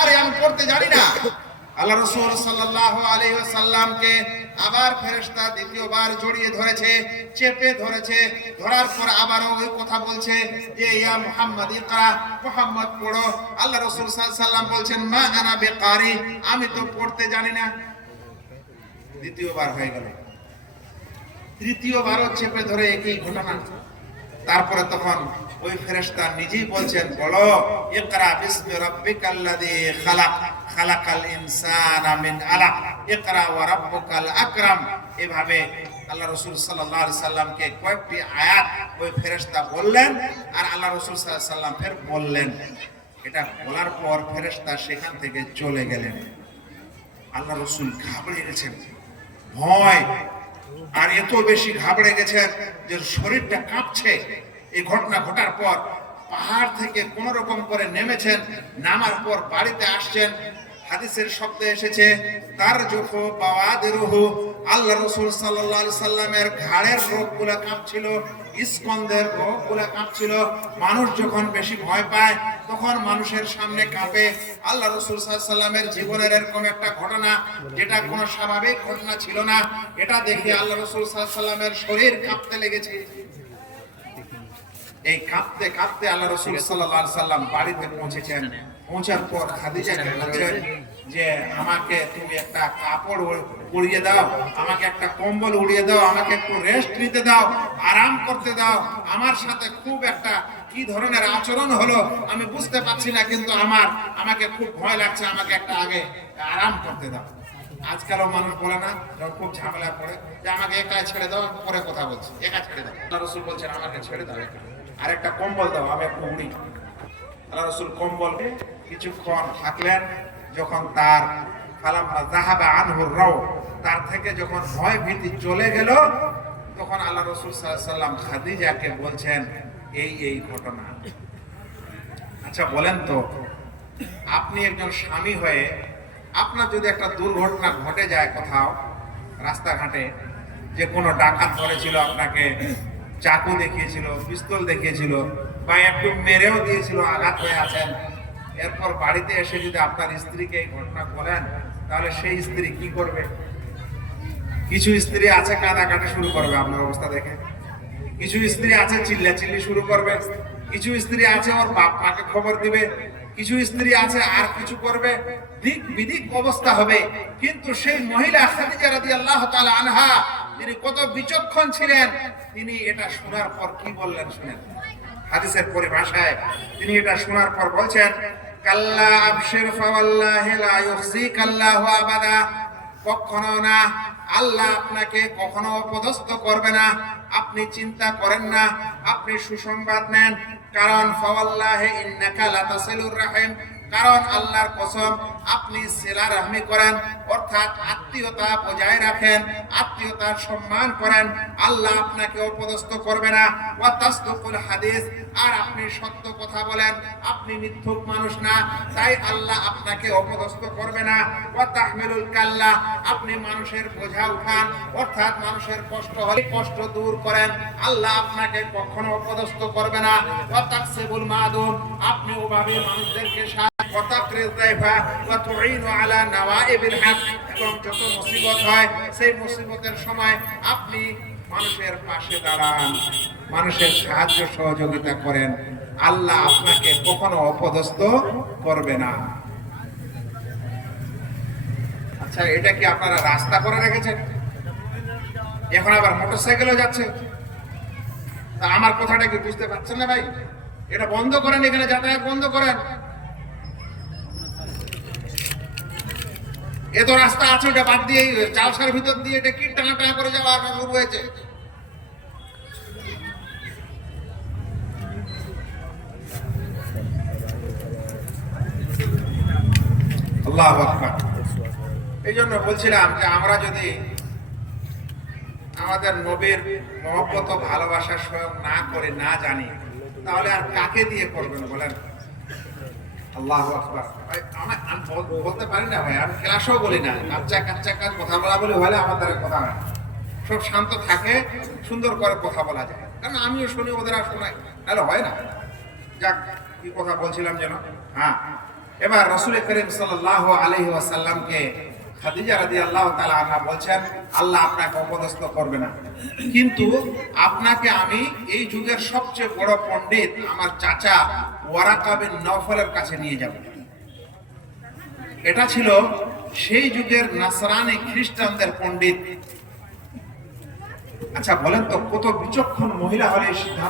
আরে আমি পড়তে জানি না। আল্লাহ রাসূল সাল্লাল্লাহু আলাইহি ওয়াসাল্লামকে আবার ফেরেশতা দ্বিতীয়বার জড়িয়ে ধরেছে, চেপে ধরেছে। ধরার পর আবারও ওই কথা বলছে যে ইয়া মুহাম্মদ ইকরা, মুহাম্মদ পড়ো। আল্লাহ রাসূল সাল্লাল্লাহু আলাইহি ওয়াসাল্লাম বলছেন মা আনা বিকারি, আমি তো পড়তে জানি না। দ্বিতীয়বার হয়ে গেল, তৃতীয়বারও চেপে ধরে একই ঘটনা। তারপরে তখন ওই ফেরেশতা নিজেই বলছেন বলো ইকরা বিসমি রাব্বিকাল্লাযী খালাক, খালাকাল ইনসানা মিন আলাক, ইকরা ওয়া রাব্বুকাল আকরাম। এভাবে আল্লাহ রাসূল সাল্লাল্লাহু আলাইহি সাল্লামকে কয়েকটি আয়াত ওই ফেরেশতা বললেন, আর আল্লাহ রাসূল সাল্লাল্লাহু আলাইহি সাল্লাম ফের বললেন। এটা বলার পর ফেরেশতা সেখান থেকে চলে গেলেন। আল্লাহ রাসূল ঘাবড়ে গেছেন, ভয় আর এত বেশি ঘাবড়ে গেছেন যে শরীরটা কাঁপছে। এই ঘটনা ঘটার পর পাহাড় থেকে কোন রকম করে নেমেছেন, নামার পর বাড়িতে আসছেন। হাদিসের শব্দে এসেছে তার জোফো বাওয়াদিরুহু, আল্লাহ রাসূল সাল্লাল্লাহু আলাইহি সাল্লামের ঘাড়ের রোগগুলো কাঁপছিল, স্কন্ধের রোগগুলো কাঁপছিল। মানুষ যখন বেশি ভয় পায় তখন মানুষের সামনে কাঁপে। আল্লাহ রাসূল সাল্লাল্লাহু আলাইহি সাল্লামের জীবনের এরকম একটা ঘটনা যেটা কোনো স্বাভাবিক ঘটনা ছিল না, এটা দেখে আল্লাহ রাসূল সাল্লাল্লাহু আলাইহি সাল্লামের শরীর কাঁপতে লেগেছে। এই কাঁপতে কাঁপতে আল্লাহ রাসূল সাল্লাল্লাহু আলাইহি সাল্লাম বাড়িতে পৌঁছেছেন। পৌঁছার পর খাদিজাকে বলছেন যে আমাকে তুমি একটা কাপড় উড়িয়ে দাও, আমাকে একটা কম্বল উড়িয়ে দাও, আমাকে একটু রেস্ট নিতে দাও, আরাম করতে দাও। আমার সাথে খুব একটা কি ধরনের আচরণ হলো আমি বুঝতে পারছি না, কিন্তু আমাকে খুব ভয় লাগছে, আমাকে একটা আগে আরাম করতে দাও। আজকালও মানুষ বলে না, যখন খুব ঝামেলা পড়ে যে আমাকে একা ছেড়ে দাও, পরে কথা বলছি, একা ছেড়ে দাও। আল্লাহ রাসূল বলছেন আমাকে ছেড়ে দাও, আর একটা কম্বল দাও, আমি একটু উড়ি। আল্লাহ রাসূল কম্বল কিছুক্ষণ থাকলেন। যখন তার ফালাম্মা যাহাবা আনহুর রাও, তার থেকে যখন ভয় ভীতি চলে গেল, তখন আল্লাহ রাসূল সাল্লাল্লাহু আলাইহি সাল্লাম খাদিজাকে বলছেন এই ঘটনা। আচ্ছা বলেন তো, আপনি একজন স্বামী হয়ে আপনার যদি একটা দুর্ঘটনা ঘটে যায় কোথাও রাস্তাঘাটে, যে কোনো ডাকাত ধরেছিল, আপনাকে চাকু দেখিয়েছিল, পিস্তল দেখিয়েছিল, বা একটু মেরেও দিয়েছিল, আঘাত হয়ে আছেন, এরপর বাড়িতে এসে যদি আপনার স্ত্রীকে এই ঘটনা বলেন, তাহলে সেই স্ত্রী কি করবে? কিছু স্ত্রী আছে কাঁদাকাটি শুরু করবে আপনার অবস্থা দেখে, কিছু স্ত্রী আছে চিল্লাচিল্লি শুরু করবে, কিছু স্ত্রী আছে ওর বাপ মাকে খবর দিবে, কিছু স্ত্রী আছে আর কিছু করবে, দিক বিদিক অবস্থা হবে। কিন্তু সেই মহিলা খাদিজা রাদিয়াল্লাহু তাআলা আনহা, তিনি কত বিচক্ষণ ছিলেন, তিনি এটা শোনার পর কি বললেন শুনেন। হাদিসের পরিভাষায় তিনি এটা শোনার পর বলছেন কাল্লা আবশির ফাওয়াল্লাহি লা ইউখজিকাল্লাহু আবাদা, কখনো না, আল্লাহ আপনাকে কখনো অপদস্থ করবে না, আপনি চিন্তা করেন না, আপনি সুসংবাদ নেন। কারণ ফাওয়াল্লাহি ইন্নাকা লাতাসিলুর রাহিম, কারণ আল্লাহর কসম আপনি সিলা রাহমি করেন, অর্থাৎ আত্মীয়তা বজায় রাখেন, আত্মীয়তার সম্মান করেন, আল্লাহ আপনাকে অপদস্থ করবে না। ওয়া তাসদুকুল হাদিস, আর আপনি সত্য কথা বলেন, আপনি মিথ্যুক মানুষ না, তাই আল্লাহ আপনাকে অপদস্থ করবে না। ওয়া তাহমিলুল কাল্লা, আপনি মানুষের বোঝা উঠান, অর্থাৎ মানুষের কষ্ট হলে কষ্ট দূর করেন, আল্লাহ আপনাকে কখনো অপদস্থ করবে না। ওয়া তাকসিবুল মাদুম, আপনি ওভাবে মানুষদেরকে এবং যত মুসিবত হয় সেই মুসিবতের সময় আপনি মানুষের পাশে দাঁড়ান, মানুষের সাহায্য সহযোগিতা করেন, আল্লাহ আপনাকে কখনো অপদস্থ করবে না। আচ্ছা, এটা কি আপনারা রাস্তা করে রেখেছেন? এখন আবার মোটরসাইকেলও যাচ্ছে। তা আমার কথাটা কি বুঝতে পারছেন না ভাই? এটা বন্ধ করেন, এখানে যাতায়াত বন্ধ করেন। এত রাস্তা আছে, ওটা বাদ দিয়ে চালসার ভিতর দিয়ে এটা কি টানা টানা করে যাওয়া শুরু হয়েছে। আল্লাহু আকবার। এই জন্য বলছিলাম যে আমরা যদি আমাদের নবীর মহব্বত ও ভালোবাসা স্বয়ং না করে না জানি, তাহলে আর কাকে দিয়ে করবেন বলেন? আল্লাহু আকবার। আমি বলতে পারি না ভাই, আমি ক্লাসও বলি না, কাচ্চা কাচ্চা কাজ কথা বলা বলে হলে আমার দ্বারা কথা হয় না। সব শান্ত থাকে, সুন্দর করে কথা বলা যায়, কারণ আমিও শুনি, ওদের আর শোনাই, তাহলে হয় না। যাক, কি কথা বলছিলাম যেন, হ্যাঁ, এবার রাসূল করিম সাল্লাল্লাহু আলাইহি ওয়াসাল্লামকে খাদিজা রাদিয়াল্লাহু তাআলা আনহা বলছেন, আল্লাহ আপনাকে অপদস্থ করবে না, কিন্তু আপনাকে আমি এই যুগের সবচেয়ে বড় পণ্ডিত আমার চাচা ওয়ারাকা বিন নওফলের কাছে নিয়ে যাব। এটা ছিল সেই যুগের নাসরানি খ্রিস্টানদের পণ্ডিত। আচ্ছা বলেন তো, কত বিচক্ষণ মহিলা হলে এই সিদ্ধান্ত